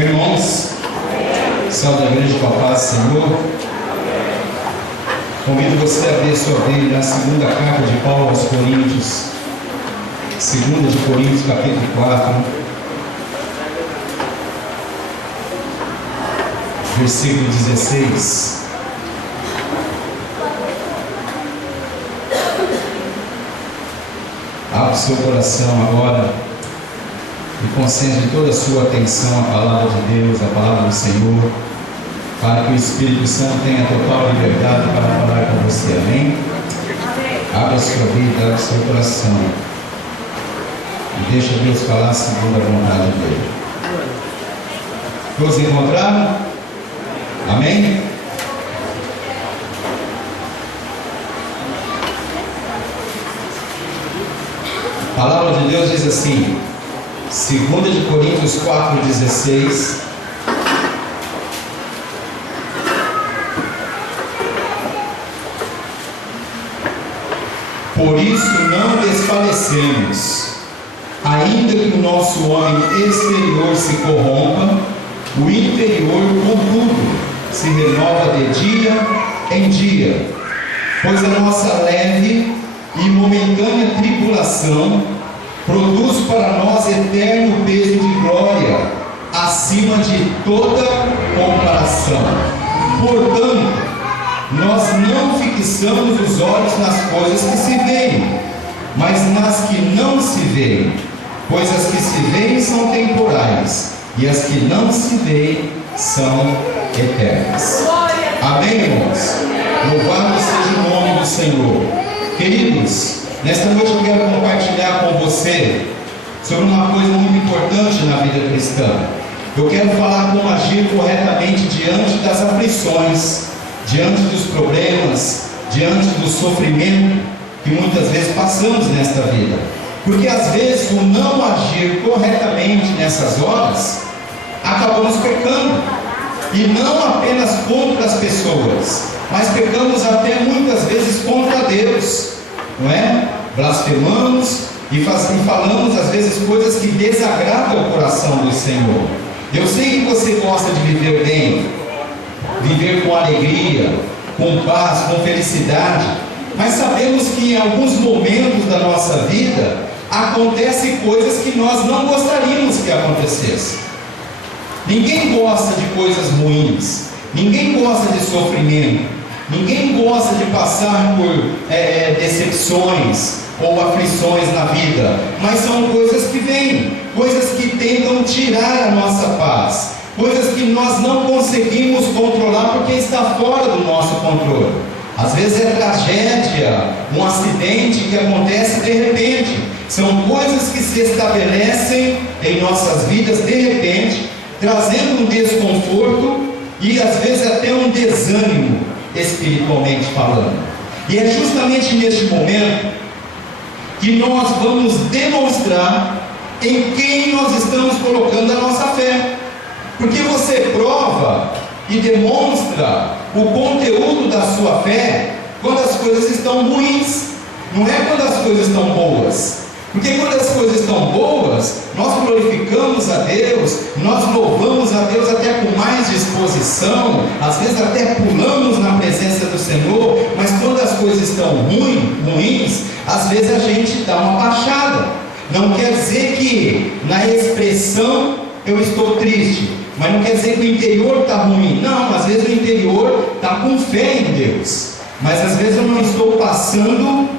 Irmãos, salve a igreja com a paz do Senhor. Convido você a abrir sua Bíblia na segunda carta de Paulo aos Coríntios, 2 de Coríntios, capítulo 4, versículo 16. Abra o seu coração agora e concentre toda a sua atenção à palavra de Deus, à palavra do Senhor, para que o Espírito Santo tenha total liberdade para falar com você. Amém? Abra a sua vida, abra o seu coração e deixa Deus falar segundo a vontade dele. Todos encontraram? Amém? A palavra de Deus diz assim, 2 de Coríntios 4,16: por isso não desfalecemos, ainda que o nosso homem exterior se corrompa, o interior, contudo, se renova de dia em dia, pois a nossa leve e momentânea tribulação produz para nós eterno peso de glória, acima de toda comparação. Portanto, nós não fixamos os olhos nas coisas que se veem, mas nas que não se veem, pois as que se veem são temporais, e as que não se veem são eternas. Amém, irmãos? Louvado seja o nome do Senhor. Queridos, nesta noite eu quero compartilhar com você sobre uma coisa muito importante na vida cristã. Eu quero falar como agir corretamente diante das aflições, diante dos problemas, diante do sofrimento que muitas vezes passamos nesta vida. Porque às vezes o não agir corretamente nessas horas, acabamos pecando. E não apenas contra as pessoas, mas pecamos até muitas vezes contra Deus, não é? Blasfemamos e falamos às vezes coisas que desagradam o coração do Senhor. Eu sei que você gosta de viver bem, viver com alegria, com paz, com felicidade, mas sabemos que em alguns momentos da nossa vida acontecem coisas que nós não gostaríamos que acontecessem. Ninguém gosta de coisas ruins, ninguém gosta de sofrimento, ninguém gosta de passar por decepções ou aflições na vida, mas são coisas que vêm, coisas que tentam tirar a nossa paz, coisas que nós não conseguimos controlar porque está fora do nosso controle. Às vezes é tragédia, um acidente que acontece de repente, são coisas que se estabelecem em nossas vidas de repente, trazendo um desconforto e às vezes até um desânimo espiritualmente falando. E é justamente neste momento que nós vamos demonstrar em quem nós estamos colocando a nossa fé. Porque você prova e demonstra o conteúdo da sua fé quando as coisas estão ruins, não é quando as coisas estão boas. Porque quando as coisas estão boas, nós glorificamos a Deus, nós louvamos a Deus até com mais disposição, às vezes até pulamos na presença do Senhor, mas quando as coisas estão ruins, às vezes a gente dá uma baixada. Não quer dizer que na expressão eu estou triste, mas não quer dizer que o interior está ruim. Não, às vezes o interior está com fé em Deus, mas às vezes eu não estou passando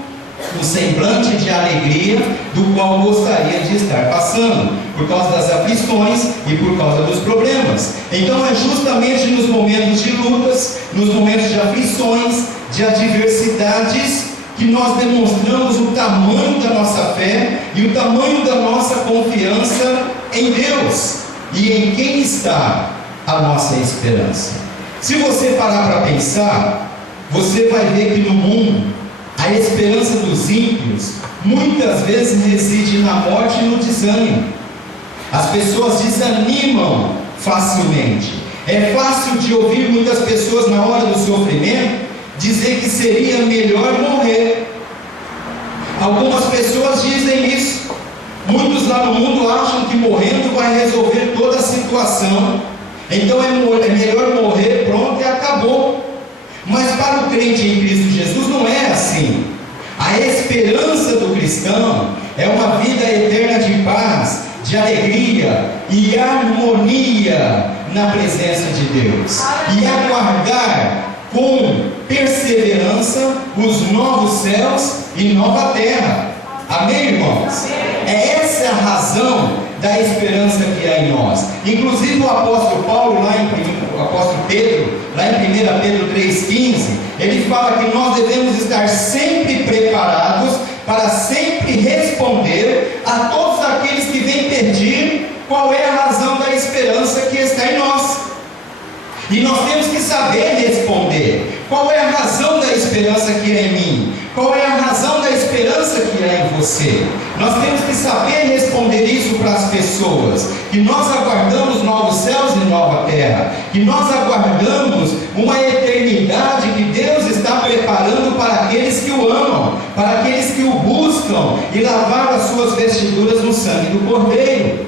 o semblante de alegria do qual gostaria de estar passando, por causa das aflições e por causa dos problemas. Então é justamente nos momentos de lutas, nos momentos de aflições, de adversidades, que nós demonstramos o tamanho da nossa fé e o tamanho da nossa confiança em Deus e em quem está a nossa esperança. Se você parar para pensar, você vai ver que no mundo a esperança dos ímpios muitas vezes reside na morte e no desânimo. As pessoas desanimam facilmente. É fácil de ouvir muitas pessoas na hora do sofrimento dizer que seria melhor morrer. Algumas pessoas dizem isso. Muitos lá no mundo acham que morrendo vai resolver toda a situação. Então é melhor morrer, pronto, e acabou. Mas para o crente em Cristo Jesus não é assim. A esperança do cristão é uma vida eterna de paz, de alegria e harmonia na presença de Deus, e aguardar com perseverança os novos céus e nova terra. Amém, irmãos? É essa a razão da esperança que há em nós. Inclusive o apóstolo Paulo, o apóstolo Pedro, lá em 1 Pedro 3,15, ele fala que nós devemos estar sempre preparados para sempre responder a todos aqueles que vêm pedir qual é a razão da esperança que está em nós. E nós temos que saber responder. Qual é a razão da esperança que há em mim? Qual é a razão da esperança que há em você? Nós temos que saber responder isso para as pessoas. Que nós aguardamos novos céus e nova terra. Que nós aguardamos uma eternidade que Deus está preparando para aqueles que o amam, para aqueles que o buscam e lavaram as suas vestiduras no sangue do Cordeiro.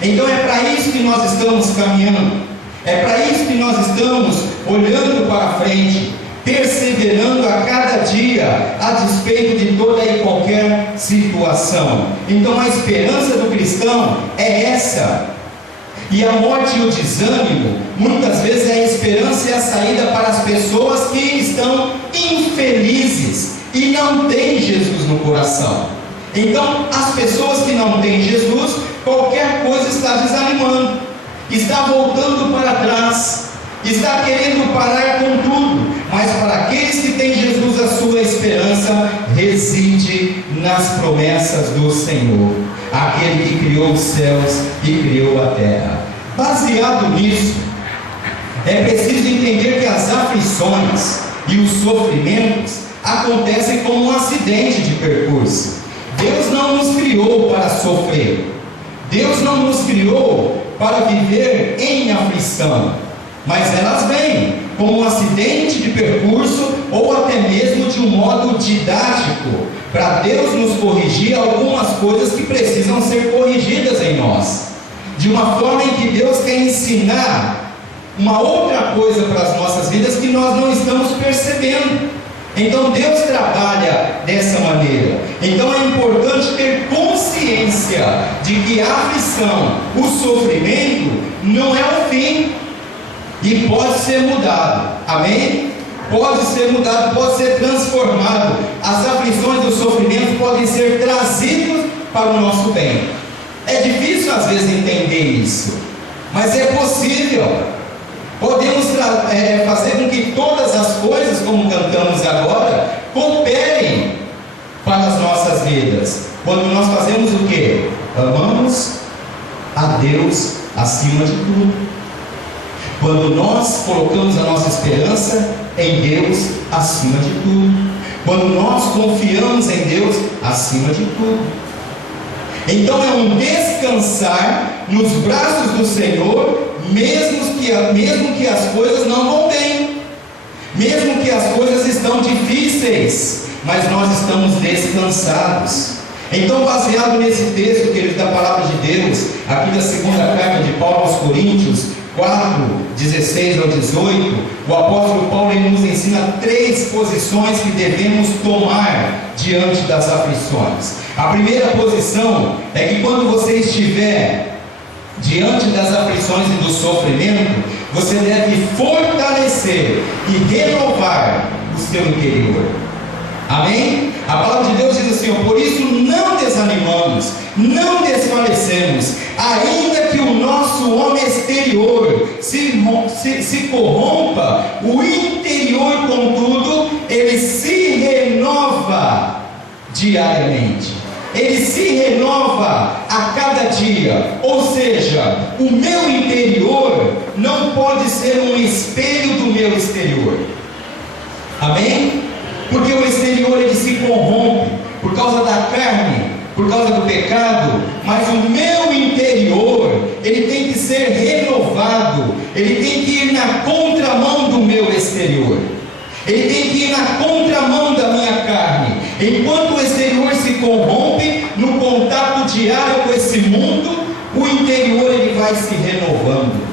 Então é para isso que nós estamos caminhando. É para isso que nós estamos olhando para frente, perseverando a cada dia, a despeito de toda e qualquer situação. Então a esperança do cristão é essa. E a morte e o desânimo, muitas vezes é a esperança e a saída para as pessoas que estão infelizes e não têm Jesus no coração. Então as pessoas que não têm Jesus, qualquer coisa está desanimando, está voltando para trás, está querendo parar com tudo. Mas para aqueles que têm Jesus, a sua esperança reside nas promessas do Senhor, aquele que criou os céus e criou a terra. Baseado nisso, é preciso entender que as aflições e os sofrimentos acontecem como um acidente de percurso. Deus não nos criou para sofrer, Deus não nos criou para viver em aflição, mas elas vêm como um acidente de percurso ou até mesmo de um modo didático, para Deus nos corrigir algumas coisas que precisam ser corrigidas em nós, de uma forma em que Deus quer ensinar uma outra coisa para as nossas vidas que nós não estamos percebendo. Então Deus trabalha dessa maneira. Então é importante ter consciência de que a aflição, o sofrimento não é o fim, e pode ser mudado. Amém? Pode ser mudado, pode ser transformado. As aflições e os sofrimentos podem ser trazidos para o nosso bem. É difícil às vezes entender isso, mas é possível. Podemos fazer com que todas as coisas, como cantamos agora, cooperem para as nossas vidas, quando nós fazemos o quê? Amamos a Deus acima de tudo. Quando nós colocamos a nossa esperança em Deus acima de tudo. Quando nós confiamos em Deus acima de tudo. Então é um descansar nos braços do Senhor, mesmo que as coisas não vão bem, mesmo que as coisas estão difíceis, mas nós estamos descansados. Então, baseado nesse texto, queridos, da palavra de Deus, aqui da segunda carta de Paulo aos Coríntios 4, 16 ao 18, o apóstolo Paulo nos ensina 3 posições que devemos tomar diante das aflições. A primeira posição é que quando você estiver diante das aflições e do sofrimento, você deve fortalecer e renovar o seu interior. Amém? A palavra de Deus diz assim: por isso não desanimamos, não desfalecemos, ainda que o nosso homem exterior se corrompa, o interior, contudo, ele se renova diariamente. Ele se renova a cada dia. Ou seja, o meu interior não pode ser um espelho do meu exterior. Amém? Porque o exterior ele se corrompe por causa da carne, por causa do pecado, mas o meu interior ele tem que ser renovado, ele tem que ir na contramão do meu exterior, ele tem que ir na contramão da minha carne. Enquanto o exterior se corrompe no contato diário com esse mundo, o interior ele vai se renovando.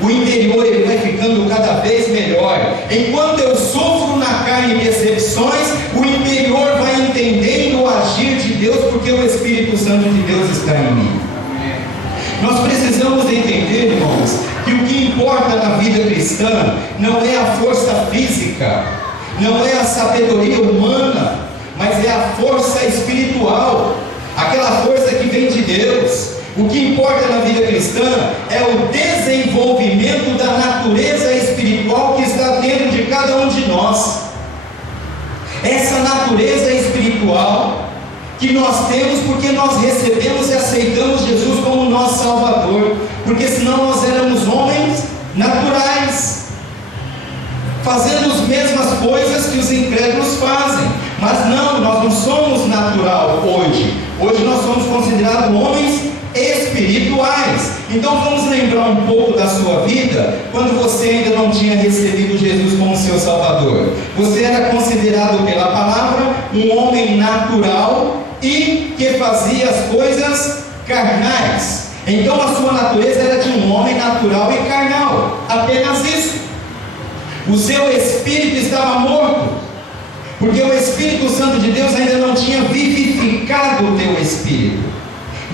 O interior ele vai ficando cada vez melhor. Enquanto eu sofro na carne decepções, o interior vai entendendo o agir de Deus, porque o Espírito Santo de Deus está em mim. Nós precisamos entender, irmãos, que o que importa na vida cristã não é a força física, não é a sabedoria humana, mas é a força espiritual, aquela força que vem de Deus. O que importa na vida cristã é o desenvolvimento da natureza espiritual que está dentro de cada um de nós. Essa natureza espiritual que nós temos porque nós recebemos e aceitamos Jesus como nosso Salvador, porque senão nós éramos homens naturais, fazendo as mesmas coisas que os incrédulos fazem. Mas não, nós não somos natural hoje. Hoje nós somos considerados homens espirituais. Então vamos lembrar um pouco da sua vida quando você ainda não tinha recebido Jesus como seu Salvador. Você era considerado pela palavra um homem natural e que fazia as coisas carnais. Então a sua natureza era de um homem natural e carnal, apenas isso. O seu espírito estava morto, porque o Espírito Santo de Deus ainda não tinha vivificado o teu espírito,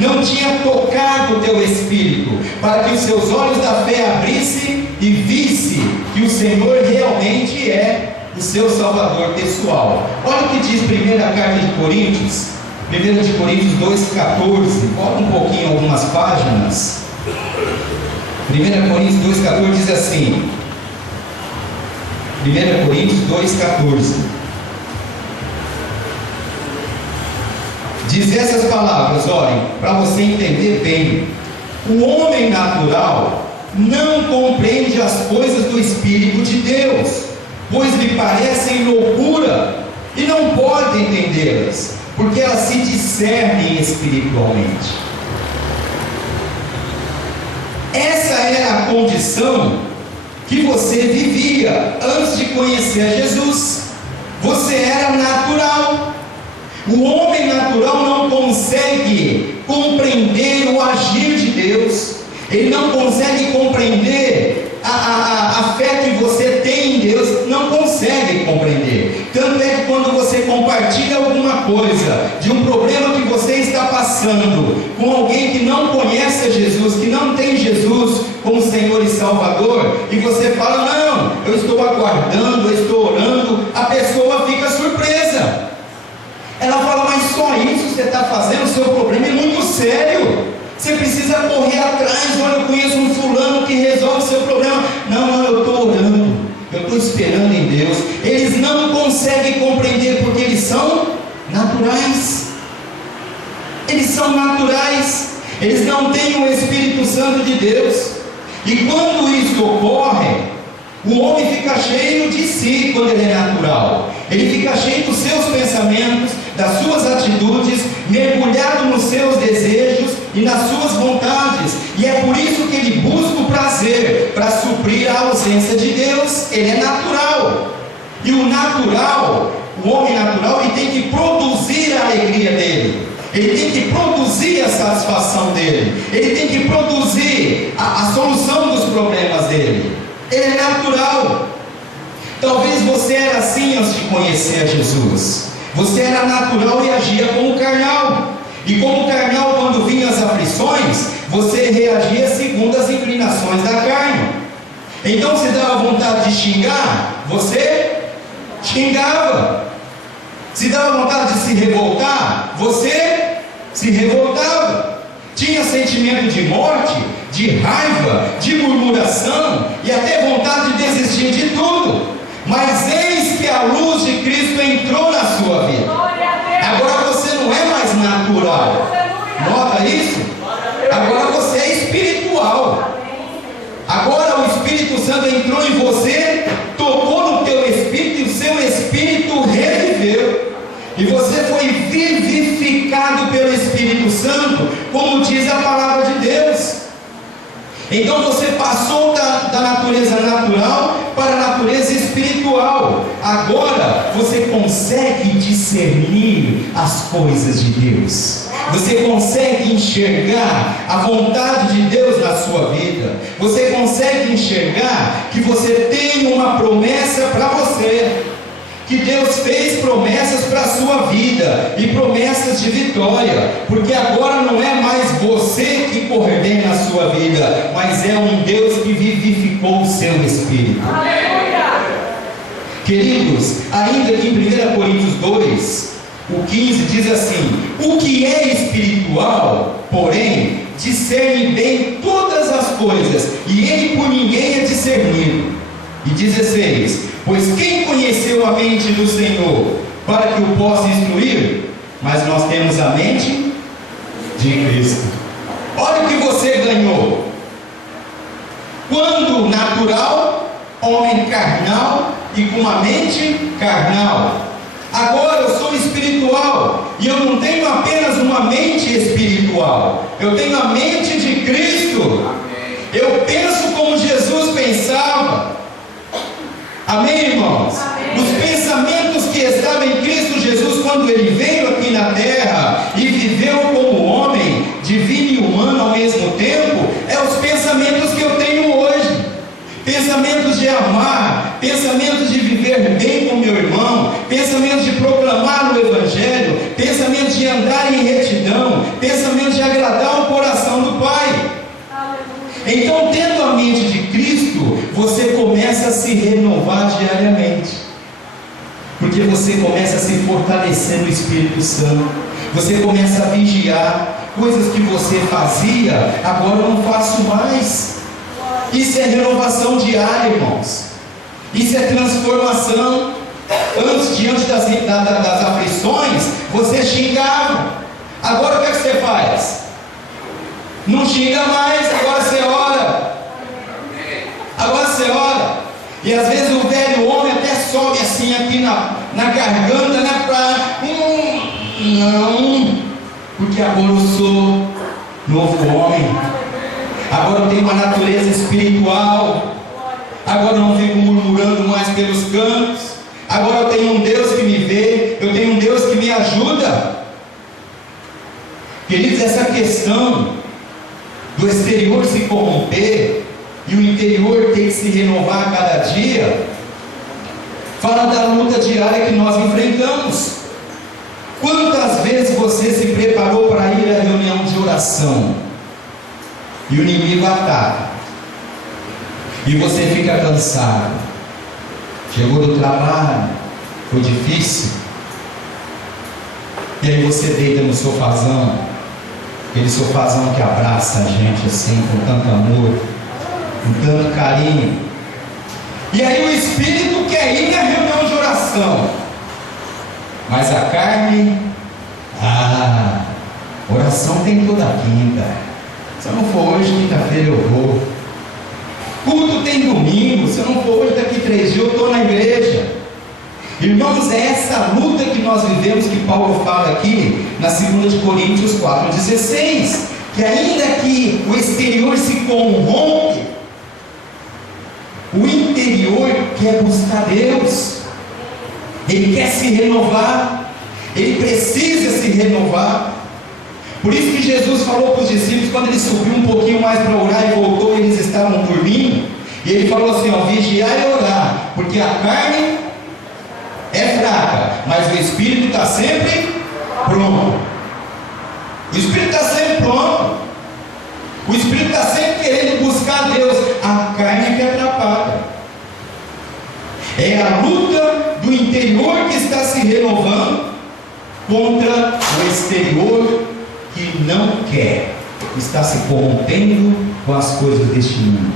não tinha tocado o teu espírito, para que os seus olhos da fé abrissem e visse que o Senhor realmente é o seu Salvador pessoal. Olha o que diz 1 carta de Coríntios, 1 de Coríntios 2,14, volta um pouquinho algumas páginas. 1 Coríntios 2,14 diz assim, 1 Coríntios 2,14, diz essas palavras, olhem, para você entender bem. O homem natural não compreende as coisas do Espírito de Deus, pois lhe parecem loucura, e não pode entendê-las, porque elas se discernem espiritualmente. Essa era a condição que você vivia antes de conhecer a Jesus. Você era natural. O homem natural não consegue compreender o agir de Deus, ele não consegue compreender a fé que você tem em Deus, não consegue compreender. Tanto é que quando você compartilha alguma coisa, de um problema que você está passando, com alguém que não conhece a Jesus, que não tem Jesus como Senhor e Salvador, e você fala, não, eu estou aguardando, eu estou orando, a pessoa fica surpresa. Ela fala, mas só isso você está fazendo? O seu problema é muito sério, você precisa correr atrás. Olha, eu conheço um fulano que resolve o seu problema. Não, eu estou orando, eu estou esperando em Deus. Eles não conseguem compreender porque eles são naturais. Eles são naturais, eles não têm o Espírito Santo de Deus. E quando isso ocorre, o homem fica cheio de si quando ele é natural. Ele fica cheio dos seus pensamentos, das suas atitudes, mergulhado nos seus desejos e nas suas vontades. E é por isso que ele busca o prazer, para suprir a ausência de Deus. Ele é natural. E o natural, o homem natural, ele tem que produzir a alegria dele. Ele tem que produzir a satisfação dele. Ele tem que produzir a solução dos problemas dele. Ele é natural. Talvez você era assim antes de conhecer a Jesus. Você era natural e agia como carnal. E como carnal, quando vinham as aflições, você reagia segundo as inclinações da carne. Então, se dava vontade de xingar, você xingava. Se dava vontade de se revoltar, você se revoltava. Tinha sentimento de morte, de raiva, de murmuração e até vontade de desistir de tudo. Mas eis que a luz de Cristo entrou na sua vida. Agora você não é mais natural. Nota isso? Agora você é espiritual. Agora o Espírito Santo entrou em você, tocou no teu espírito e o seu espírito reviveu. E você foi vivificado pelo Espírito Santo, como diz a palavra de Deus. Então você passou da natureza natural para a natureza espiritual. Agora você consegue discernir as coisas de Deus. Você consegue enxergar a vontade de Deus na sua vida? Você consegue enxergar que você tem uma promessa para você? Que Deus fez promessas para a sua vida, e promessas de vitória, porque agora não é mais você que coordena a sua vida, mas é um Deus que vivificou o seu espírito. Aleluia! Queridos, ainda que em 1 Coríntios 2, o 15 diz assim: o que é espiritual, porém, discerne bem todas as coisas, e ele por ninguém é discernido. E 16: pois quem conheceu a mente do Senhor, para que o possa instruir? Mas nós temos a mente de Cristo. Olha o que você ganhou. Quando natural, homem carnal e com uma mente carnal. Agora eu sou espiritual, e eu não tenho apenas uma mente espiritual, eu tenho a mente de Cristo. Eu penso como Jesus pensava. Amém, irmãos? Amém. Os pensamentos que estavam em Cristo Jesus quando Ele veio aqui na terra e viveu como homem, divino e humano ao mesmo tempo, é os pensamentos que eu tenho hoje. Pensamentos de amar, pensamentos de viver bem com meu irmão, pensamentos de proclamar o Evangelho, pensamentos de andar em retidão, pensamentos de agradar o coração do Pai. Então, tendo a mente de Cristo, você começa a se renovar diariamente, porque você começa a se fortalecer no Espírito Santo, você começa a vigiar coisas que você fazia, agora eu não faço mais. Isso é renovação diária, irmãos. Isso é transformação. Antes, diante das aflições, você xingava. Agora o que você faz? Não xinga mais, agora você ora. Agora você ora. E às vezes o velho homem até sobe assim aqui na garganta, né? Não, porque agora eu sou novo homem. Agora eu tenho uma natureza espiritual. Agora eu não fico murmurando mais pelos cantos. Agora eu tenho um Deus que me vê. Eu tenho um Deus que me ajuda. Queridos, essa questão do exterior se corromper e o interior ter que se renovar a cada dia, fala da luta diária que nós enfrentamos. Quantas vezes você se preparou para ir à reunião de oração e o inimigo ataca e você fica cansado, chegou do trabalho, foi difícil, e aí você deita no sofazão, aquele sofazão que abraça a gente assim, com tanto amor, com tanto carinho. E aí o Espírito quer ir na reunião de oração, mas a carne, oração tem toda quinta. Se eu não for hoje, quinta-feira eu vou. Culto tem domingo, se eu não for hoje, daqui 3 dias eu estou na igreja. Irmãos, é essa luta que nós vivemos, que Paulo fala aqui na 2 de Coríntios 4,16, que ainda que o exterior se corrompe, o interior quer buscar Deus, ele quer se renovar, ele precisa se renovar. Por isso que Jesus falou para os discípulos, quando ele subiu um pouquinho mais para orar e voltou, eles estavam dormindo, e ele falou assim: vigiar e orar, porque a carne é fraca, mas o Espírito está sempre pronto. O Espírito está sempre pronto. O Espírito está sempre querendo buscar Deus. A carne é que atrapalha. É a luta do interior que está se renovando contra o exterior que não quer, está se corrompendo com as coisas deste mundo.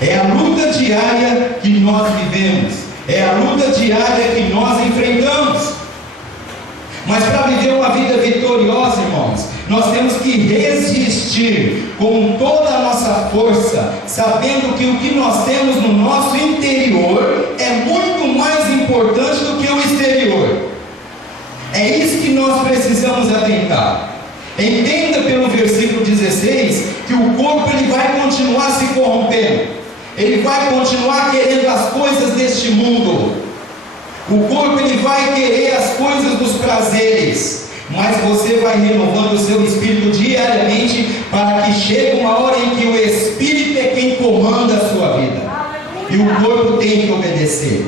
É a luta diária que nós vivemos. É a luta diária que nós enfrentamos. Mas para viver uma vida vitoriosa, irmãos, nós temos que resistir com toda a nossa força, sabendo que o que nós temos no nosso interior é muito mais importante do que o exterior. É isso que nós precisamos atentar. Entenda pelo versículo 16 que o corpo ele vai continuar se corrompendo, ele vai continuar querendo as coisas deste mundo. O corpo ele vai querer as coisas dos prazeres, mas você vai renovando o seu espírito diariamente, para que chegue uma hora em que o Espírito é quem comanda a sua vida, e o corpo tem que obedecer.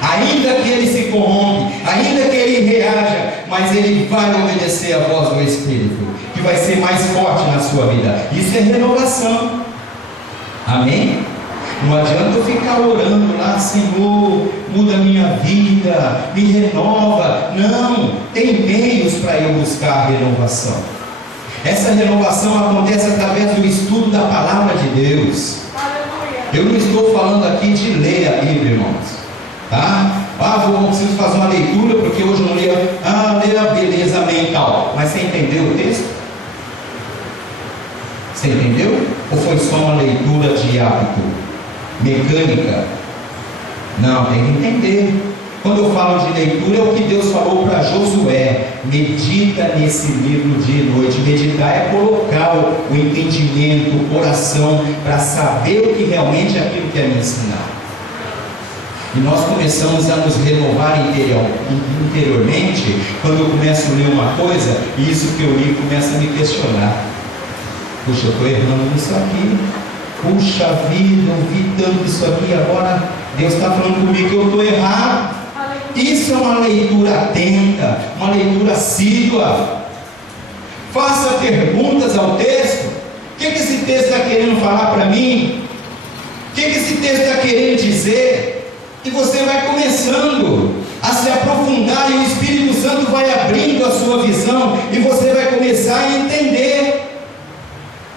Ainda que ele se corrompe, ainda que ele reaja, mas ele vai obedecer a voz do Espírito, que vai ser mais forte na sua vida. Isso é renovação. Amém? Não adianta eu ficar orando lá: Senhor, muda a minha vida, me renova. Não, tem meios para eu buscar a renovação. Essa renovação acontece através do estudo da palavra de Deus. Eu não estou falando aqui de ler a Bíblia, irmãos, tá? Preciso fazer uma leitura porque hoje eu não li. Ler a beleza mental. Mas você entendeu o texto? Você entendeu? Ou foi só uma leitura de hábito, mecânica? Não, tem que entender. Quando eu falo de leitura, é o que Deus falou para Josué: medita nesse livro dia e noite. Meditar é colocar o entendimento, o coração, para saber o que realmente é aquilo que é me ensinar. E nós começamos a nos renovar interiormente quando eu começo a ler uma coisa e isso que eu li começa a me questionar. Puxa, eu estou errando nisso aqui. Puxa vida, eu vi tanto isso aqui, agora Deus está falando comigo que eu estou errado. Isso é uma leitura atenta, uma leitura assídua. Faça perguntas ao texto. O que esse texto está querendo falar para mim? O que esse texto está querendo dizer? E você vai começando a se aprofundar, e o Espírito Santo vai abrindo a sua visão, e você vai começar a entender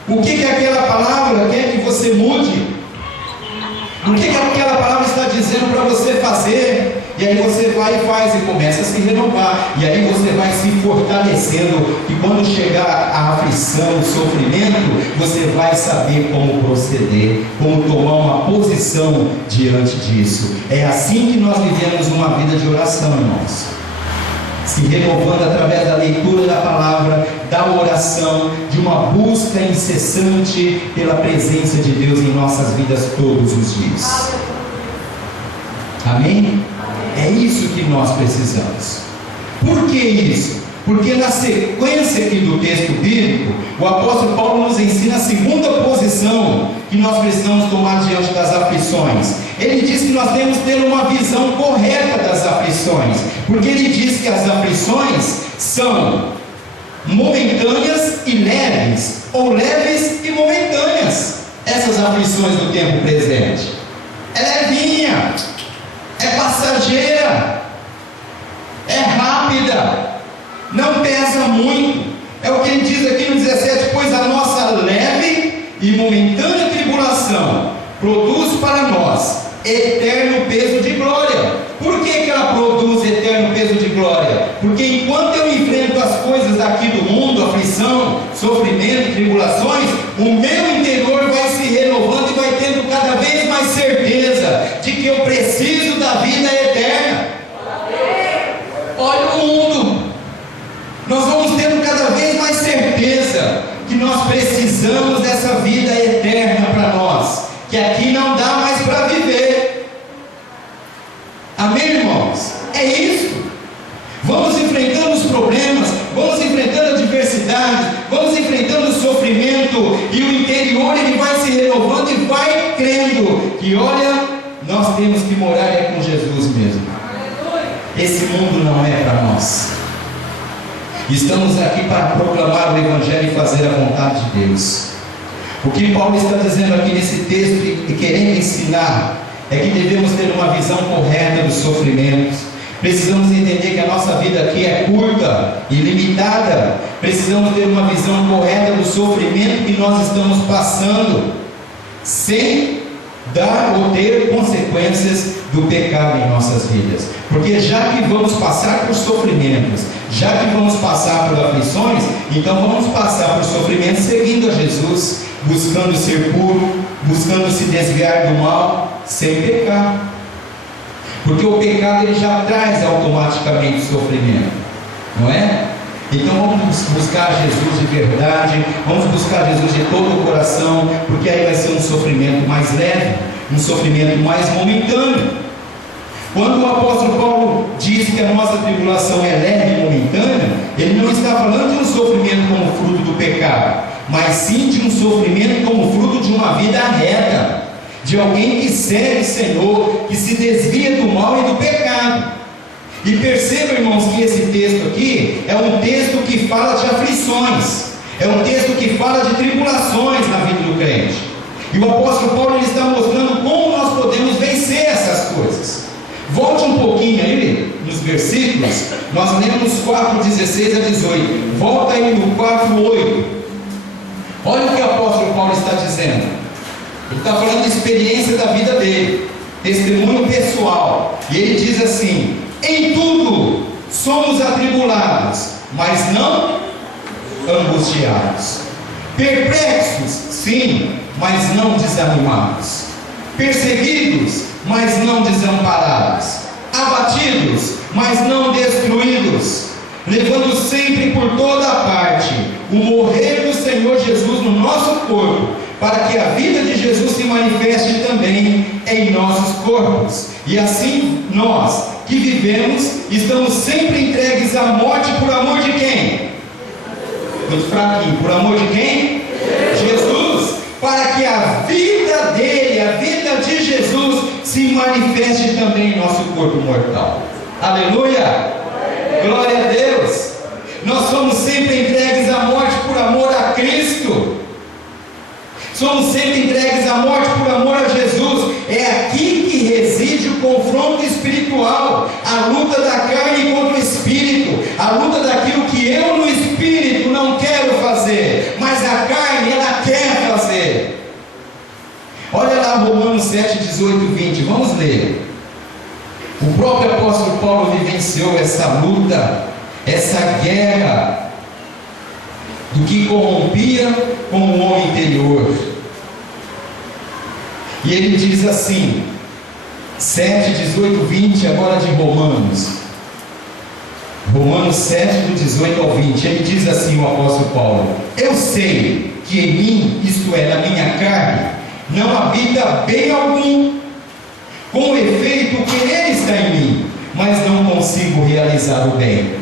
o que aquela palavra quer que você mude, o que aquela palavra está dizendo para você fazer. E aí você vai e faz, e começa a se renovar, e aí você vai se fortalecendo, e quando chegar a aflição, o sofrimento, você vai saber como proceder, como tomar uma posição diante disso. É assim que nós vivemos uma vida de oração, irmãos, se renovando através da leitura da palavra, da oração, de uma busca incessante pela presença de Deus em nossas vidas todos os dias. Amém? É isso que nós precisamos. Por que isso? Porque na sequência aqui do texto bíblico, o apóstolo Paulo nos ensina a segunda posição que nós precisamos tomar diante das aflições. Ele diz que nós temos que ter uma visão correta das aflições, porque ele diz que as aflições são momentâneas e leves, ou leves e momentâneas. Essas aflições do tempo presente é levinha, é passageira, é rápida, não pesa muito. É o que ele diz aqui no 17: pois a nossa leve e momentânea tribulação produz para nós eterno peso de glória. Por que ela produz eterno peso de glória? Porque enquanto eu enfrento as coisas daqui do mundo, aflição, sofrimento, tribulações, o meu interior vai se renovando e vai tendo cada vez mais certeza de que eu preciso da vida eterna. Olha o mundo, nós vamos tendo cada vez mais certeza que nós precisamos dessa vida eterna para nós, que aqui não dá mais para viver. Amém, irmãos? É isso. Vamos enfrentando os problemas, vamos enfrentando a adversidade, vamos enfrentando o sofrimento, e o interior ele vai se renovando e vai crendo que, olha, nós temos que morar é com Jesus mesmo. Esse mundo não é para nós. Estamos aqui para proclamar o Evangelho e fazer a vontade de Deus. O que Paulo está dizendo aqui nesse texto e querendo ensinar é que devemos ter uma visão correta dos sofrimentos. Precisamos entender que a nossa vida aqui é curta e limitada. Precisamos ter uma visão correta do sofrimento que nós estamos passando, sem dar ou ter consequências do pecado em nossas vidas. Porque já que vamos passar por sofrimentos, já que vamos passar por aflições, então vamos passar por sofrimentos seguindo a Jesus, buscando ser puro, buscando se desviar do mal, sem pecar. Porque o pecado ele já traz automaticamente sofrimento, não é? Então vamos buscar Jesus de verdade, vamos buscar Jesus de todo o coração, porque aí vai ser um sofrimento mais leve, um sofrimento mais momentâneo. Quando o apóstolo Paulo diz que a nossa tribulação é leve e momentânea, ele não está falando de um sofrimento como fruto do pecado, mas sim de um sofrimento como fruto de uma vida reta, de alguém que serve o Senhor, que se desvia do mal e do pecado. E perceba, irmãos, que esse texto aqui é um texto que fala de aflições, é um texto que fala de tribulações na vida do crente. E o apóstolo Paulo ele está mostrando como nós podemos vencer essas coisas. Volte um pouquinho aí nos versículos, nós lemos 4:16 a 18. Volta aí no 4:8. Olha o que o apóstolo Paulo está dizendo. Ele está falando de experiência da vida dele, testemunho pessoal. E ele diz assim: em tudo somos atribulados, mas não angustiados, perplexos, sim, mas não desanimados, perseguidos, mas não desamparados, abatidos, mas não destruídos, levando sempre por toda a parte o morrer do Senhor Jesus no nosso corpo, para que a vida de Jesus se manifeste também em nossos corpos. E assim nós que vivemos estamos sempre entregues à morte por amor de quem? Muito fraquinho. Por amor de quem? Jesus. Para que a vida dele, a vida de Jesus se manifeste também em nosso corpo mortal. Aleluia! Glória a Deus! Nós somos sempre entregues à morte por amor a Cristo. Somos sempre entregues à morte por amor a Jesus. É aqui que reside o confronto espiritual, a luta da carne contra o espírito, a luta daquilo que eu no espírito não quero fazer, mas a carne ela quer fazer. Olha lá Romanos 7, 18 e 20, vamos ler. O próprio apóstolo Paulo vivenciou essa luta, essa guerra do que corrompia com o homem interior. E ele diz assim, 7, 18, 20, agora de Romanos 7, do 18 ao 20, ele diz assim, o apóstolo Paulo: eu sei que em mim, isto é, na minha carne, não habita bem algum. Com efeito, o querer está em mim, mas não consigo realizar o bem.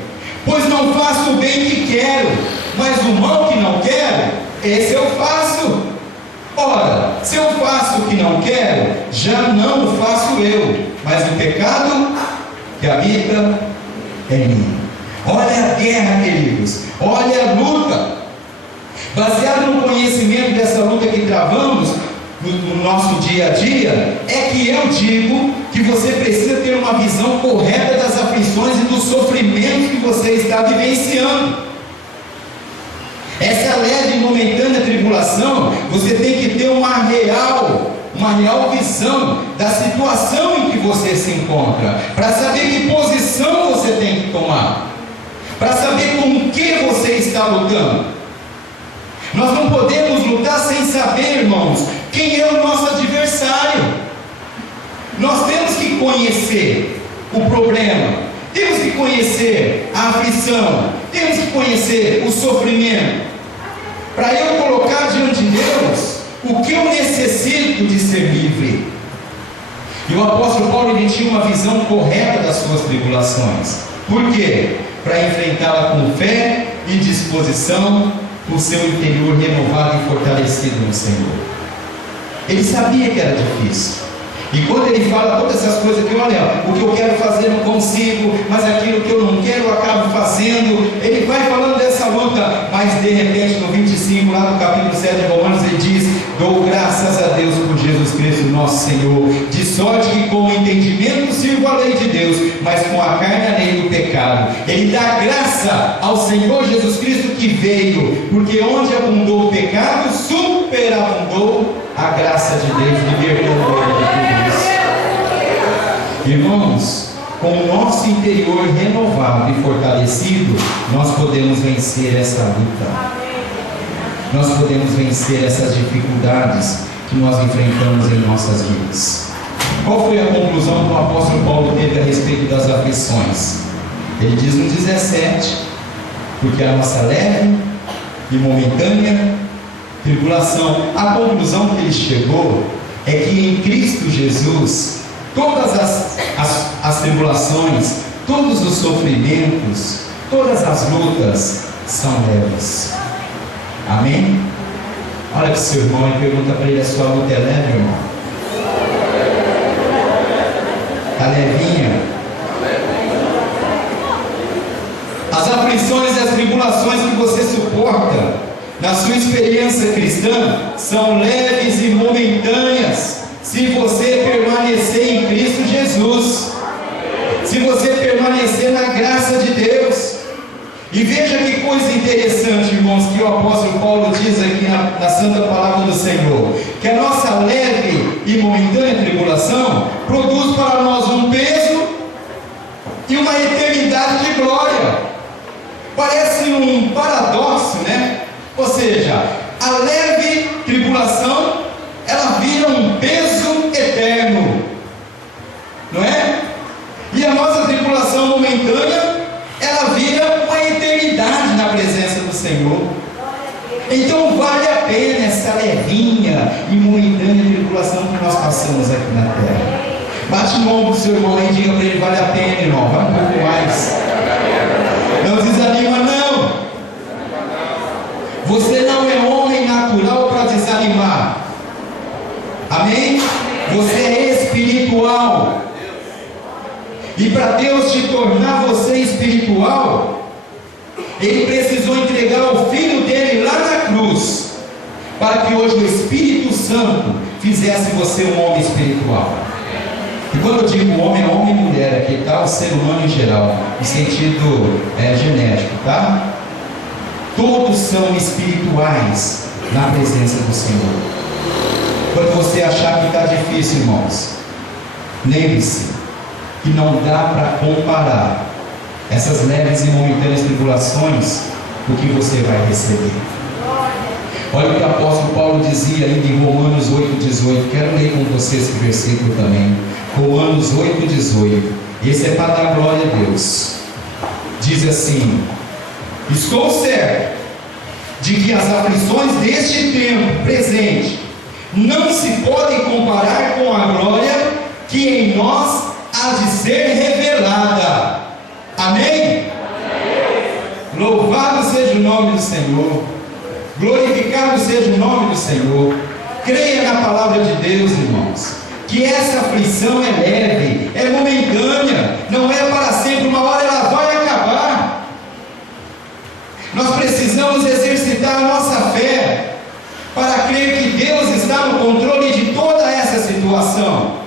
Pois não faço o bem que quero, mas o mal que não quero, esse eu faço. Ora, se eu faço o que não quero, já não o faço eu, mas o pecado que habita em mim. Olha a guerra, queridos, olha a luta. Baseado no conhecimento dessa luta que travamos no nosso dia a dia, é que eu digo que você precisa ter uma visão correta das aflições e dos sofrimentos que você está vivenciando. Essa leve e momentânea tribulação, você tem que ter uma real visão da situação em que você se encontra, para saber que posição você tem que tomar, para saber com que você está lutando. Nós não podemos lutar sem saber, irmãos, quem é o nosso adversário. Nós temos que conhecer o problema, temos que conhecer a aflição, temos que conhecer o sofrimento, para eu colocar diante de Deus o que eu necessito de ser livre. E o apóstolo Paulo ele tinha uma visão correta das suas tribulações. Por quê? Para enfrentá-la com fé e disposição, o seu interior renovado e fortalecido no Senhor. Ele sabia que era difícil. E quando ele fala todas essas coisas que, olha, o que eu quero fazer eu não consigo, mas aquilo que eu não quero eu acabo fazendo, ele vai falando dessa luta, mas de repente no 25, lá no capítulo 7 de Romanos, ele diz: dou graças a Deus por Jesus Cristo nosso Senhor, de sorte que com o entendimento sirvo a lei de Deus, mas com a carne a lei do pecado. Ele dá graça ao Senhor Jesus Cristo que veio, porque onde abundou o pecado, superabundou a graça de Deus, libertando ele de tudo isso. Irmãos, com o nosso interior renovado e fortalecido, nós podemos vencer essa luta. Nós podemos vencer essas dificuldades que nós enfrentamos em nossas vidas. Qual foi a conclusão que o apóstolo Paulo teve a respeito das aflições? Ele diz no 17: porque a nossa leve e momentânea tribulação, a conclusão que ele chegou é que em Cristo Jesus todas as tribulações, todos os sofrimentos, todas as lutas são leves. Amém? Olha para o seu irmão e pergunta para ele: a sua luta é leve, irmão? Está levinha? As aflições e as tribulações que você suporta na sua experiência cristã são leves e momentâneas, se você permanecer em Cristo Jesus, se você permanecer na graça de Deus. E veja que coisa interessante, irmãos, que o apóstolo Paulo diz aqui na santa palavra do Senhor, que a nossa leve e momentânea tribulação produz para nós um peso e uma eternidade de glória. Parece um paradoxo, né? Ou seja, a leve tribulação, ela vira um peso eterno, não é? E a nossa tribulação momentânea, ela vira uma eternidade na presença do Senhor. Então vale a pena essa levinha e momentânea tribulação que nós passamos aqui na terra. Bate no ombro do seu irmão e diga para ele: vale a pena, irmão, vai um pouco mais. Não desanima não. Você não é homem natural para desanimar. Amém? Você é espiritual. E para Deus te tornar você espiritual, Ele precisou entregar o Filho dele lá na cruz, para que hoje o Espírito Santo fizesse você um homem espiritual. E quando eu digo homem, é homem e mulher, aqui está o ser humano em geral, em sentido genético, tá? Todos são espirituais na presença do Senhor. Quando você achar que está difícil, irmãos, lembre-se que não dá para comparar essas leves e momentâneas tribulações com o que você vai receber. Olha o que o apóstolo Paulo dizia ainda em Romanos 8,18. Quero ler com você esse versículo também. Romanos 8,18. Esse é para dar glória a Deus. Diz assim: estou certo de que as aflições deste tempo presente não se podem comparar com a glória que em nós há de ser revelada. Amém? Louvado seja o nome do Senhor, glorificado seja o nome do Senhor. Creia na palavra de Deus, irmãos, que essa aflição é leve, é momentânea, não é para sempre. Uma hora ela vai acabar. Nós precisamos exercitar a nossa fé para crer que Deus está no controle de toda essa situação.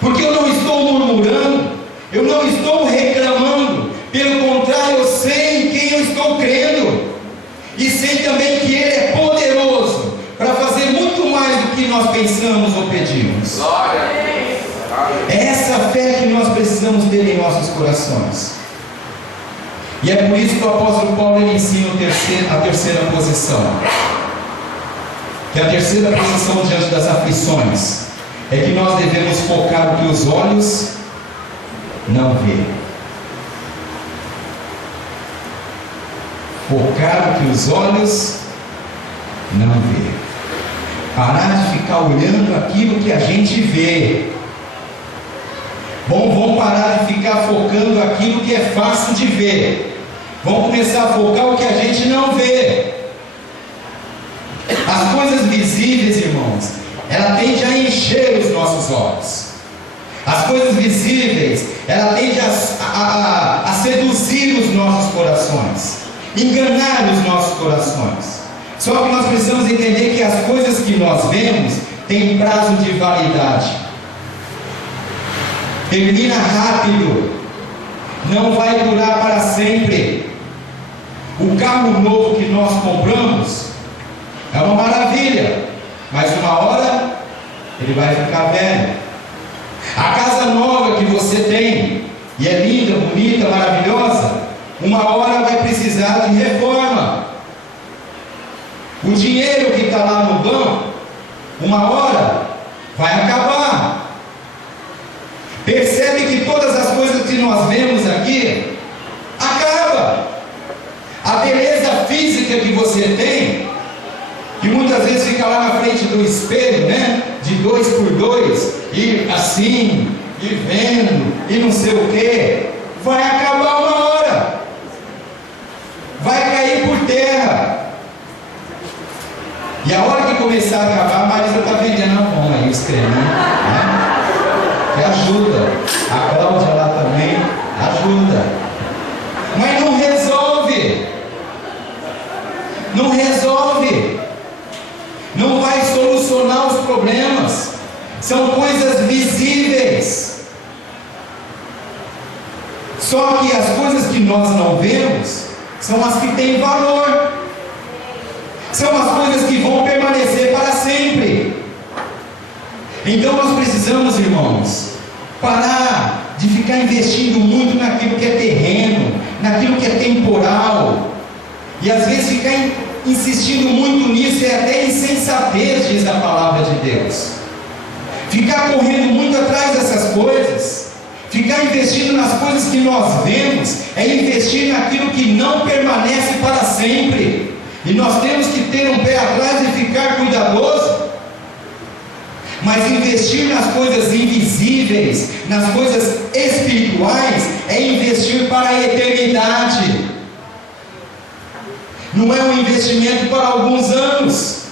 Porque eu não estou murmurando, eu não estou reclamando, pelo contrário, eu sei em quem eu estou crendo, e sei também que Ele é poderoso para fazer muito mais do que nós pensamos ou pedimos. É essa fé que nós precisamos ter em nossos corações. E é por isso que o apóstolo Paulo ele ensina a terceira posição, que a terceira posição diante das aflições é que nós devemos focar o que os olhos não vê. Focar o que os olhos não vê. Parar de ficar olhando aquilo que a gente vê. Vamos parar de ficar focando aquilo que é fácil de ver. Vamos começar a focar o que a gente não vê. As coisas visíveis, irmãos, ela tende a encher os nossos olhos. As coisas visíveis, ela tende a seduzir os nossos corações, enganar os nossos corações. Só que nós precisamos entender que as coisas que nós vemos têm prazo de validade. Termina rápido, não vai durar para sempre. O carro novo que nós compramos é uma maravilha, mas uma hora ele vai ficar velho. A casa nova que você tem, e é linda, bonita, maravilhosa, uma hora vai precisar de reforma. O dinheiro que está lá no banco, uma hora vai acabar. Percebe que todas as coisas que nós vemos aqui acaba. A beleza física que você tem, que muitas vezes fica lá na frente do espelho, né? De 2x2, e assim, e vendo, e não sei o que, vai acabar uma hora. E a hora que começar a acabar, a Marisa está vendendo a mão aí, os cremes, né? Que ajuda. A Cláudia lá também ajuda. Mas não resolve. Não resolve. Não vai solucionar os problemas. São coisas visíveis. Só que as coisas que nós não vemos são as que têm valor. São as coisas que vão permanecer para sempre. Então nós precisamos, irmãos, parar de ficar investindo muito naquilo que é terreno, naquilo que é temporal. E às vezes ficar insistindo muito nisso é até insensatez, diz a palavra de Deus. Ficar correndo muito atrás dessas coisas, ficar investindo nas coisas que nós vemos, é investir naquilo que não permanece para sempre. E nós temos que ter um pé atrás e ficar cuidadoso. Mas investir nas coisas invisíveis, nas coisas espirituais, é investir para a eternidade. Não é um investimento para alguns anos.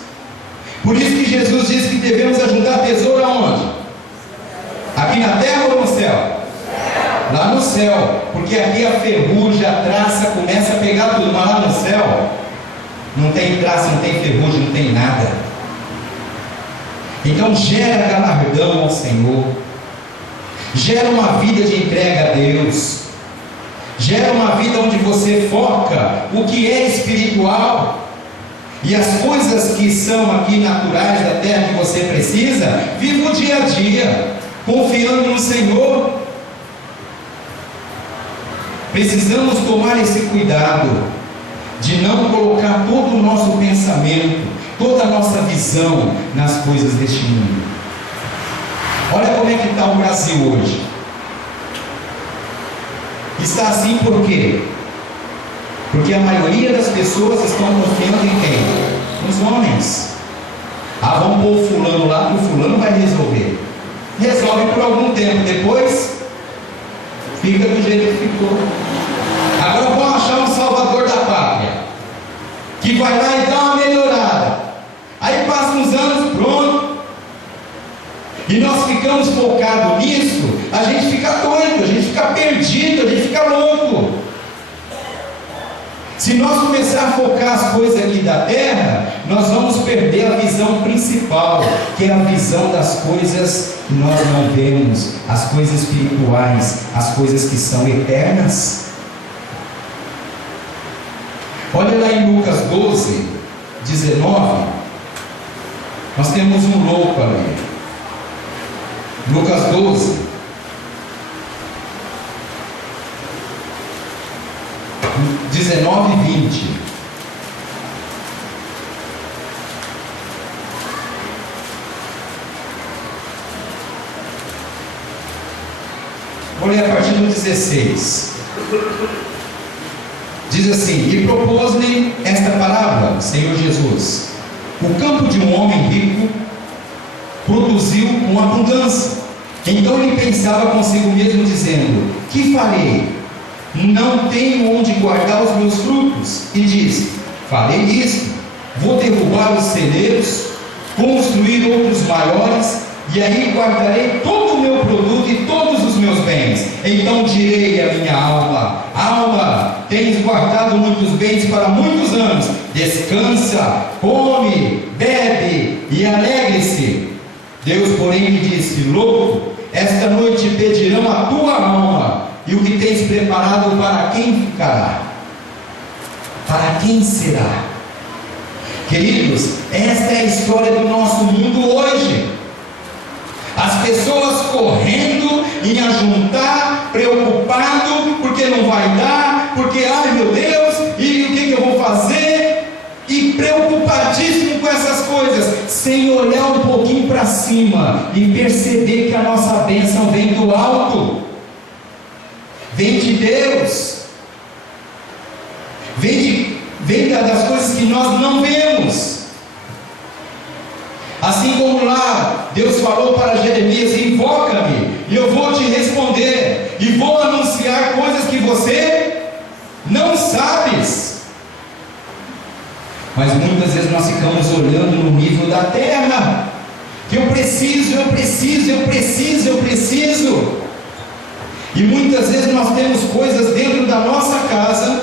Por isso que Jesus disse que devemos ajuntar tesouro aonde? Aqui na terra ou no céu? Lá no céu. Porque aqui a ferrugem, a traça começa a pegar tudo. Mas lá no céu não tem traça, não tem ferrugem, não tem nada. Então gera galardão ao Senhor. Gera uma vida de entrega a Deus. Gera uma vida onde você foca o que é espiritual. E as coisas que são aqui naturais da terra que você precisa, viva o dia a dia, confiando no Senhor. Precisamos tomar esse cuidado de não colocar todo o nosso pensamento, toda a nossa visão nas coisas deste mundo. Olha como é que está o Brasil hoje. Está assim por quê? Porque a maioria das pessoas estão confiando em quem? Nos homens. Ah, vamos pôr o fulano lá, que o fulano vai resolver. Resolve por algum tempo, depois fica do jeito que ficou. Agora vamos achar um salvador da pátria, que vai lá e dá uma melhorada. Aí passa uns anos, pronto. E nós ficamos focados nisso, a gente fica doido, a gente fica perdido, a gente fica louco. Se nós começarmos a focar as coisas aqui da terra, nós vamos perder a visão principal, que é a visão das coisas que nós não vemos, as coisas espirituais, as coisas que são eternas. Olha lá em Lucas 12, 19, nós temos um louco ali. Lucas 12, (19 e 20). Vou ler a partir do 16. Diz assim: e propôs-lhe esta parábola, Senhor Jesus: o campo de um homem rico produziu com abundância. Então ele pensava consigo mesmo, dizendo: que farei? Não tenho onde guardar os meus frutos. E disse: farei isto, vou derrubar os celeiros, construir outros maiores, e aí guardarei todo o meu produto e todos os meus bens. Então direi à minha alma: alma, tens guardado muitos bens para muitos anos, descansa, come, bebe e alegre-se. Deus, porém, me disse: louco, esta noite pedirão a tua alma, e o que tens preparado para quem ficará? Para quem será? Queridos, esta é a história do nosso mundo hoje. As pessoas correndo em ajuntar, preocupado, porque não vai dar, porque, ai meu Deus, e o que eu vou fazer? E preocupadíssimo com essas coisas, sem olhar um pouquinho para cima e perceber que a nossa bênção vem do alto, vem de Deus, vem das coisas que nós não vemos. Assim como lá Deus falou para Jeremias: invoca-me e eu vou te responder, e vou anunciar coisas que você não sabes. Mas muitas vezes nós ficamos olhando no nível da terra, que eu preciso. E muitas vezes nós temos coisas dentro da nossa casa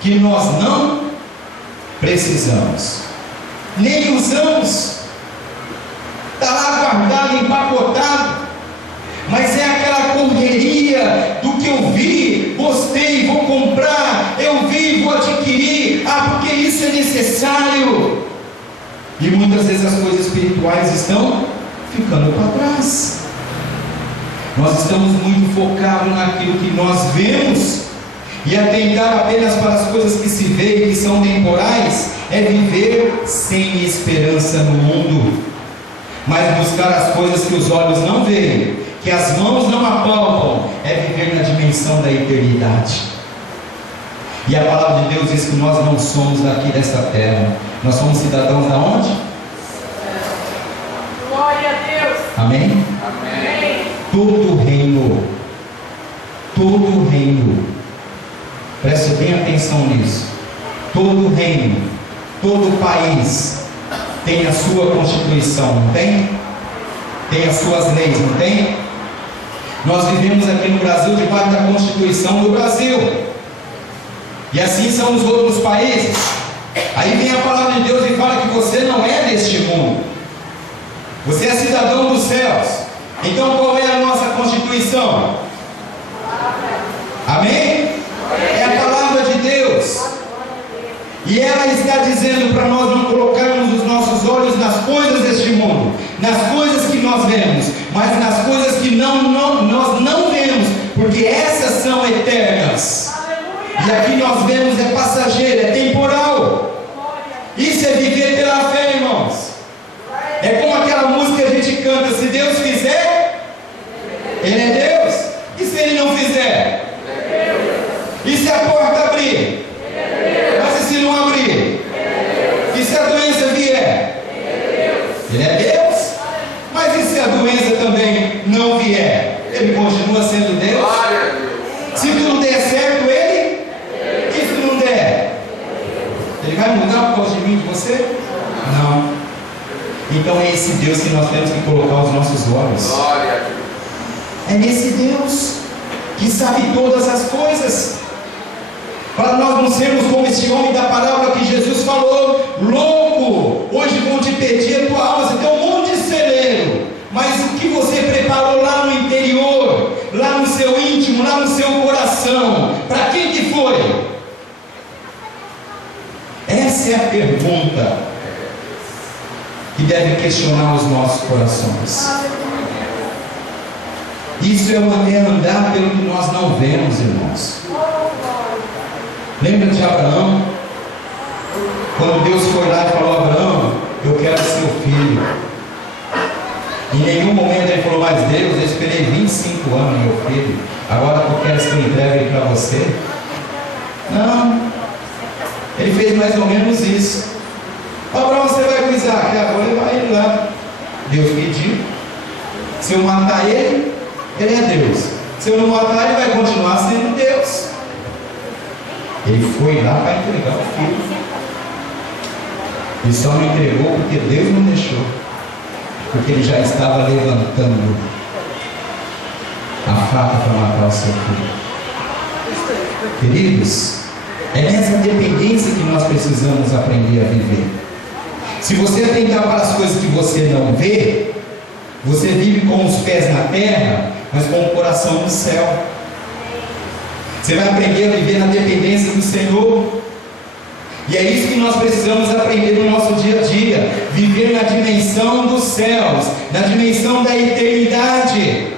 que nós não precisamos, nem usamos, está lá guardado, empacotado, mas é aquela correria do que eu vi, gostei, vou comprar, eu vi, vou adquirir, porque isso é necessário. E muitas vezes as coisas espirituais estão ficando para trás. Nós estamos muito focados naquilo que nós vemos, e atentar apenas para as coisas que se vê e que são temporais é viver sem esperança no mundo. Mas buscar as coisas que os olhos não veem, que as mãos não apalpam, é viver na dimensão da eternidade. E a palavra de Deus diz que nós não somos daqui desta terra, nós somos cidadãos da onde? Glória a Deus. Amém? Amém. Todo reino, preste bem atenção nisso, todo reino, todo país tem a sua constituição, não tem? Tem as suas leis, não tem? Nós vivemos aqui no Brasil debaixo da Constituição do Brasil, e assim são os outros países. Aí vem a palavra de Deus e fala que você não é deste mundo, você é cidadão dos céus. Então qual é a nossa Constituição? Amém? É a palavra de Deus, e ela está dizendo para nós não colocarmos os nossos olhos nas coisas deste mundo, nas coisas que nós vemos, mas nas coisas que nós não vemos, porque essas são eternas. E aqui nós vemos é passageiro, é temporal. Isso é viver pela fé, irmãos. É como aquela música que a gente canta: se Deus fizer, Ele é Deus. E se Ele não fizer? E se a porta abrir? Mas e se não abrir? E se a doença vier? Ele é Deus. Mas e se a doença também não vier? Ele continua sendo Deus. Se tudo der certo, Ele? E se não der? Ele vai mudar por causa de mim, de você? Não. Então é esse Deus que nós temos que colocar os nossos olhos. É nesse Deus que sabe todas as coisas, para nós não sermos como esse homem da parábola que Jesus falou: louco, hoje vão te pedir a tua alma, você tem um monte de celeiro, mas o que você preparou lá no interior, lá no seu íntimo, lá no seu coração, para quem que foi? Essa é a pergunta que deve questionar os nossos corações. Isso é andar pelo que nós não vemos, irmãos. Lembra de Abraão? Quando Deus foi lá e falou: Abraão, eu quero seu filho. Em nenhum momento ele falou: mas Deus, eu esperei 25 anos, meu filho, agora tu queres que eu entregue ele para você? Não. Ele fez mais ou menos isso. Abraão, você vai com Isaac? Vou levar ele lá. Deus pediu. Se eu matar ele, ele é Deus. Se eu não matar, ele vai continuar sendo Deus. Ele foi lá para entregar o filho. E só não entregou porque Deus não deixou. Porque ele já estava levantando a faca para matar o seu filho. Queridos, é nessa dependência que nós precisamos aprender a viver. Se você atentar para as coisas que você não vê, você vive com os pés na terra, mas com o coração no céu. Você vai aprender a viver na dependência do Senhor. E é isso que nós precisamos aprender no nosso dia a dia. Viver na dimensão dos céus, na dimensão da eternidade.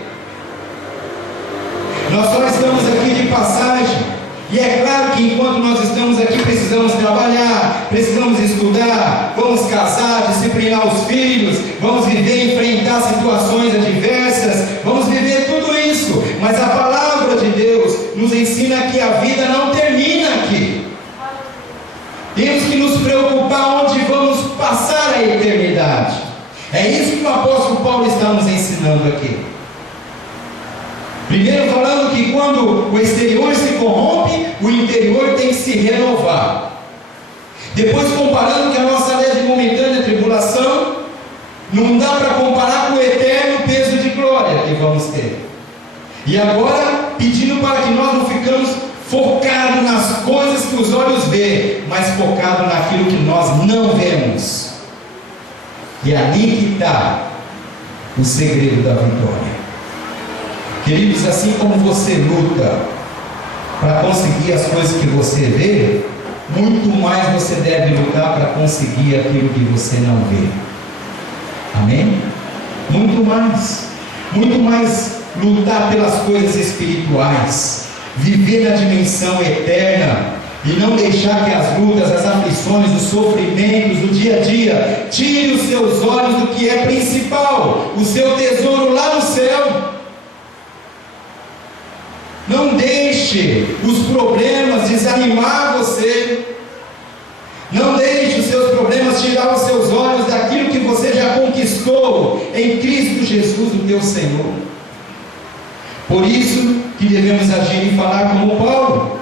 Nós só estamos aqui de passagem. E é claro que enquanto nós estamos aqui precisamos trabalhar, precisamos estudar, vamos casar, disciplinar os filhos, vamos viver e enfrentar situações adversas, vamos viver tudo isso. Mas a palavra de Deus nos ensina que a vida não termina aqui. Temos que nos preocupar onde vamos passar a eternidade. É isso que o apóstolo Paulo está nos ensinando aqui. Primeiro falando que quando o exterior se corrompe, o interior tem que se renovar. Depois, comparando que a nossa leve e momentânea tribulação não dá para comparar com o eterno peso de glória que vamos ter. E agora, pedindo para que nós não ficamos focados nas coisas que os olhos veem, mas focados naquilo que nós não vemos. E ali que está o segredo da vitória. Queridos, assim como você luta para conseguir as coisas que você vê, muito mais você deve lutar para conseguir aquilo que você não vê. Amém? Muito mais lutar pelas coisas espirituais, viver na dimensão eterna e não deixar que as lutas, as aflições, os sofrimentos do dia a dia tire os seus olhos do que é principal, o seu tesouro lá no céu. Não deixe os problemas desanimar você. Não deixe os seus problemas tirar os seus olhos daquilo que você já conquistou em Cristo Jesus, o teu Senhor. Por isso que devemos agir e falar como Paulo,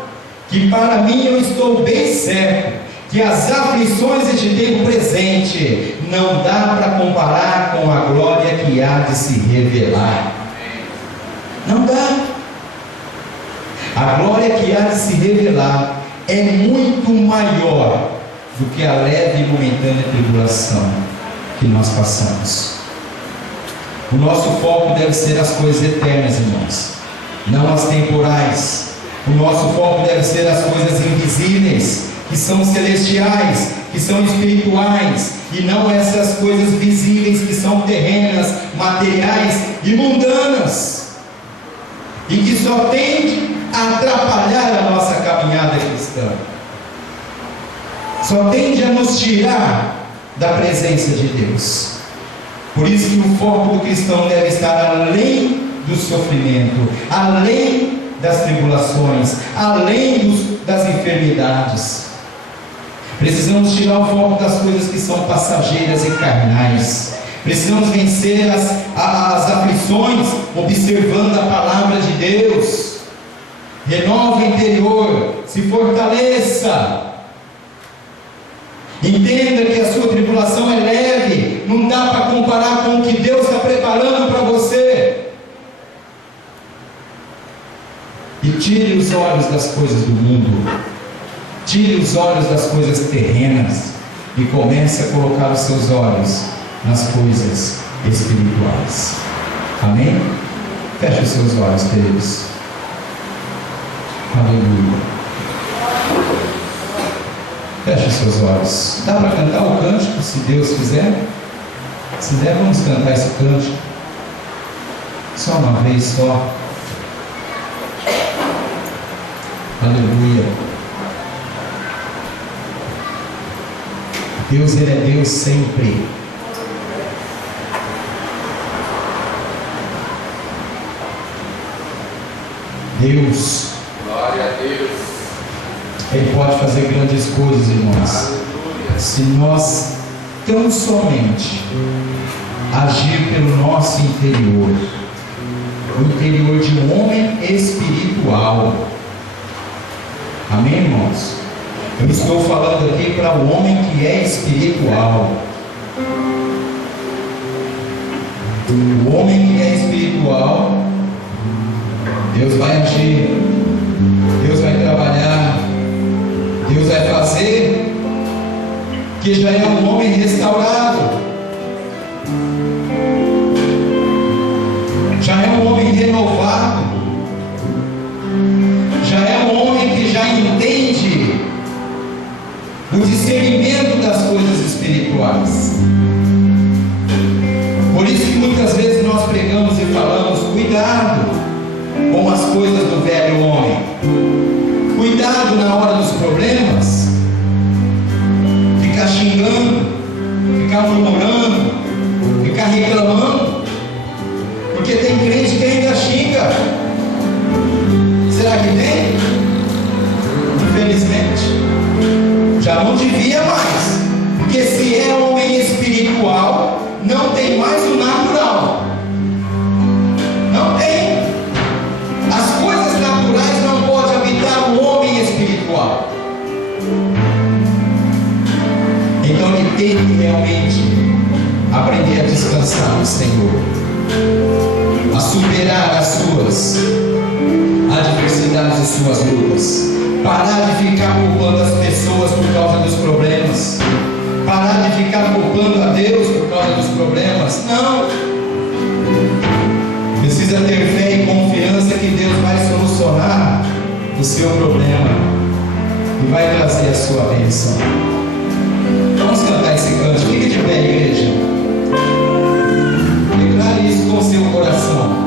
que para mim eu estou bem certo, que as aflições deste tempo presente não dá para comparar com a glória que há de se revelar. Não dá. A glória que há de se revelar é muito maior do que a leve e momentânea tribulação que nós passamos. O nosso foco deve ser as coisas eternas, irmãos, não as temporais. O nosso foco deve ser as coisas invisíveis, que são celestiais, que são espirituais, e não essas coisas visíveis que são terrenas, materiais e mundanas, e que só tende a atrapalhar a nossa caminhada cristã, só tende a nos tirar da presença de Deus. Por isso que o foco do cristão deve estar além do sofrimento, além das tribulações, além das enfermidades. Precisamos tirar o foco das coisas que são passageiras e carnais. Precisamos vencer as aflições observando a palavra de Deus. Renova o interior, se fortaleça. Entenda que a sua tribulação é leve, não dá para comparar com o que Deus está preparando para você. E tire os olhos das coisas do mundo, tire os olhos das coisas terrenas e comece a colocar os seus olhos nas coisas espirituais. Amém? Feche os seus olhos, queridos. Aleluia. Feche os seus olhos. Dá para cantar o cântico, se Deus quiser? Se der, vamos cantar esse cântico. Só uma vez só. Aleluia. Deus, Ele é Deus sempre. Deus, glória a Deus, Ele pode fazer grandes coisas, irmãos. aleluia. Se nós tão somente agir pelo nosso interior, o interior de um homem espiritual. Amém, irmãos? Eu estou falando aqui para o homem que é espiritual. O homem que é espiritual, Deus vai agir, Deus vai trabalhar, Deus vai fazer, que já é um homem restaurado, já é um homem renovado, já é um homem que já entende o discernimento das coisas espirituais. Por isso que muitas vezes nós pregamos e falamos: cuidado com as coisas do velho homem, cuidado na hora dos problemas, ficar xingando, ficar murmurando, ficar reclamando, porque tem crente que ainda xinga. Será que tem? Infelizmente já não devia mais, porque se é homem espiritual, não tem mais o natural, não tem. As coisas naturais não podem habitar o homem espiritual. Então ele tem que realmente aprender a descansar no Senhor, a superar as suas adversidades e suas lutas, parar de ficar culpando as pessoas por causa dos problemas, parar de ficar culpando a Deus por causa dos problemas. Não, precisa ter fé e confiança que Deus vai solucionar o seu problema e vai trazer a sua bênção. Vamos cantar esse canto. Fique de pé, igreja. Declare isso com o seu coração.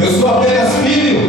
Eu sou apenas filho.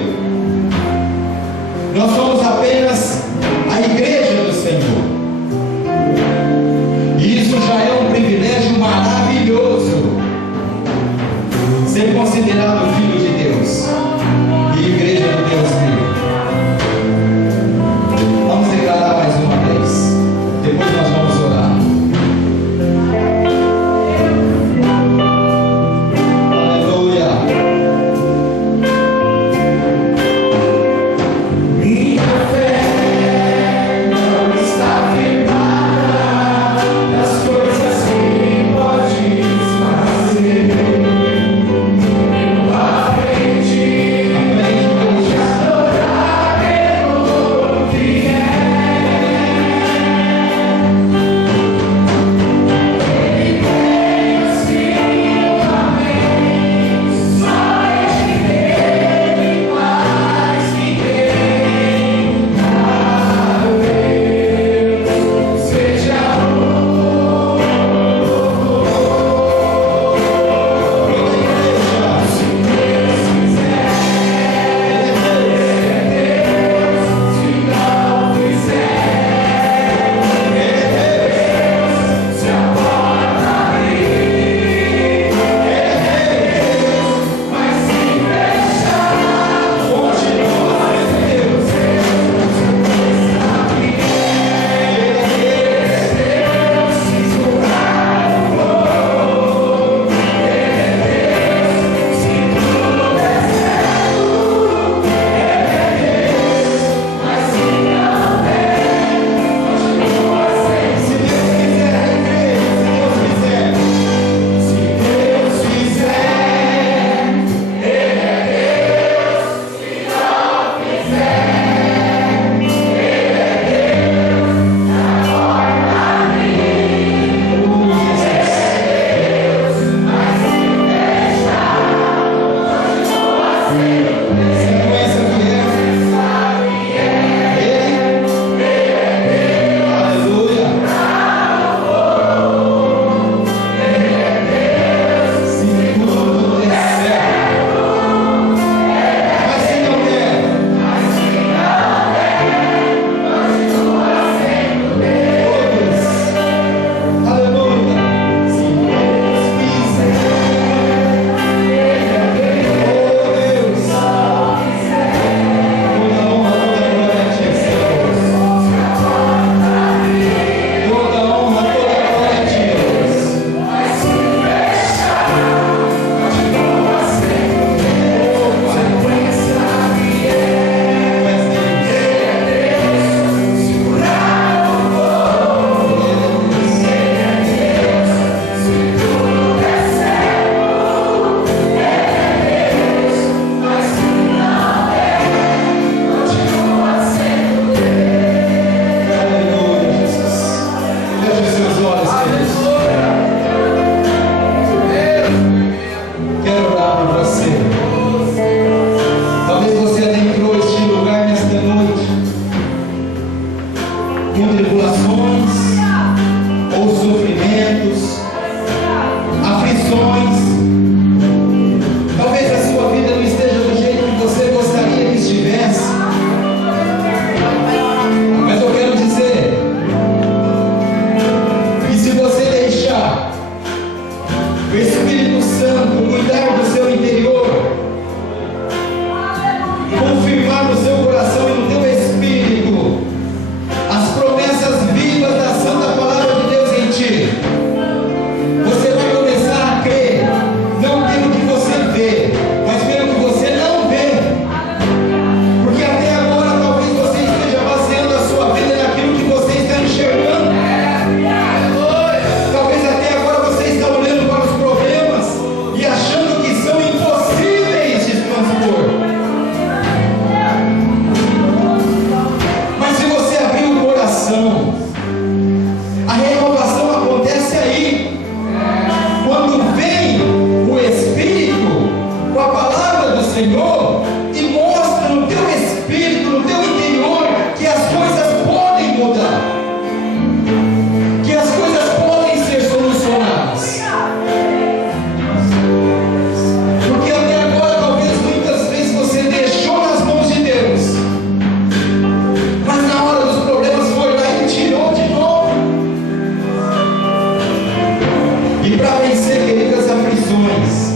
E para vencer, queridas, aflições,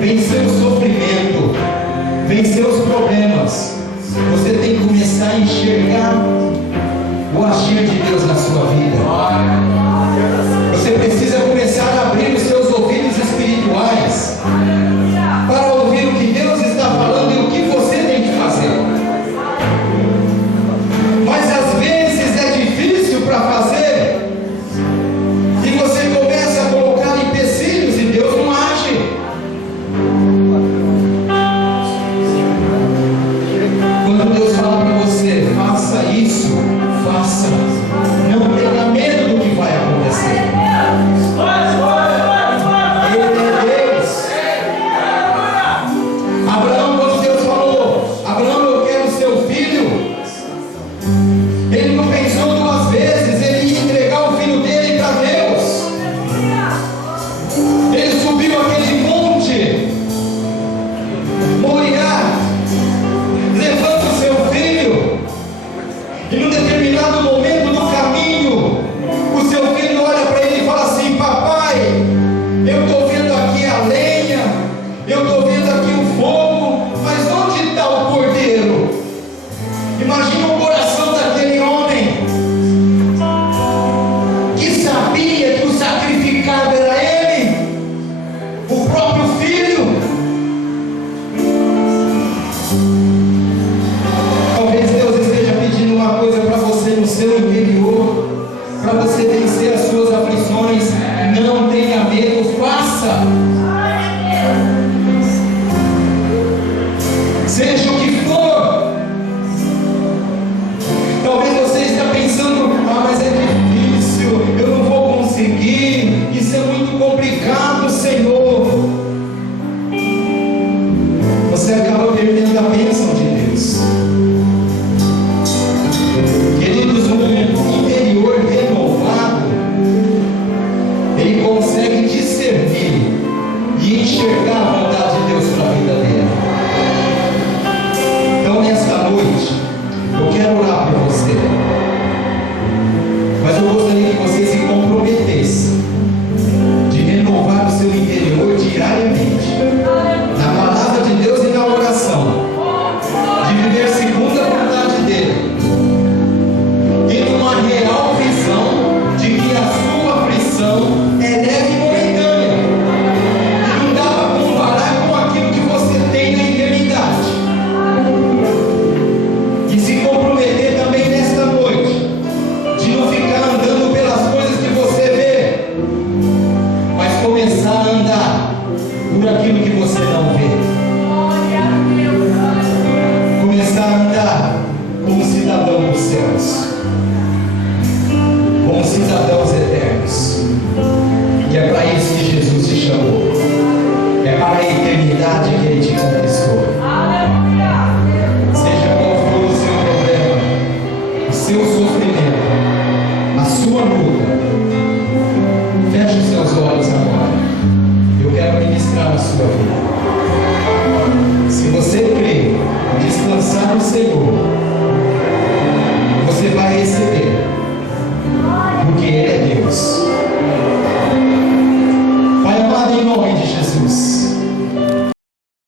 vencer o sofrimento, vencer os problemas, você tem que começar a enxergar o agir de Deus na sua vida. Você precisa começar a abrir os seus ouvidos espirituais para ouvir o que Deus está falando e o que você tem que fazer. Mas às vezes é difícil para fazer, e você começa a colocar empecilhos e Deus não age. Quando Deus fala para você, faça isso, faça. Não tenha medo do que vai acontecer. Ele é Deus. Abraão, quando Deus falou, Abraão, eu quero seu filho, ele não pensou duas vezes, ele ia entregar o filho dele para Deus. Ele subiu aquele monte, Moriá, levando o seu filho, e num determinado momento do caminho, o seu filho olha para ele e fala assim: papai, eu estou vendo aqui a lenha, eu estou vendo aqui o fogo, mas onde está o cordeiro? Imagina o coração daquele homem que sabia que o sacrificado era ele, o próprio filho. Talvez Deus esteja pedindo uma coisa para você no seu interior, para você vencer as suas aflições. Não tenha medo, faça.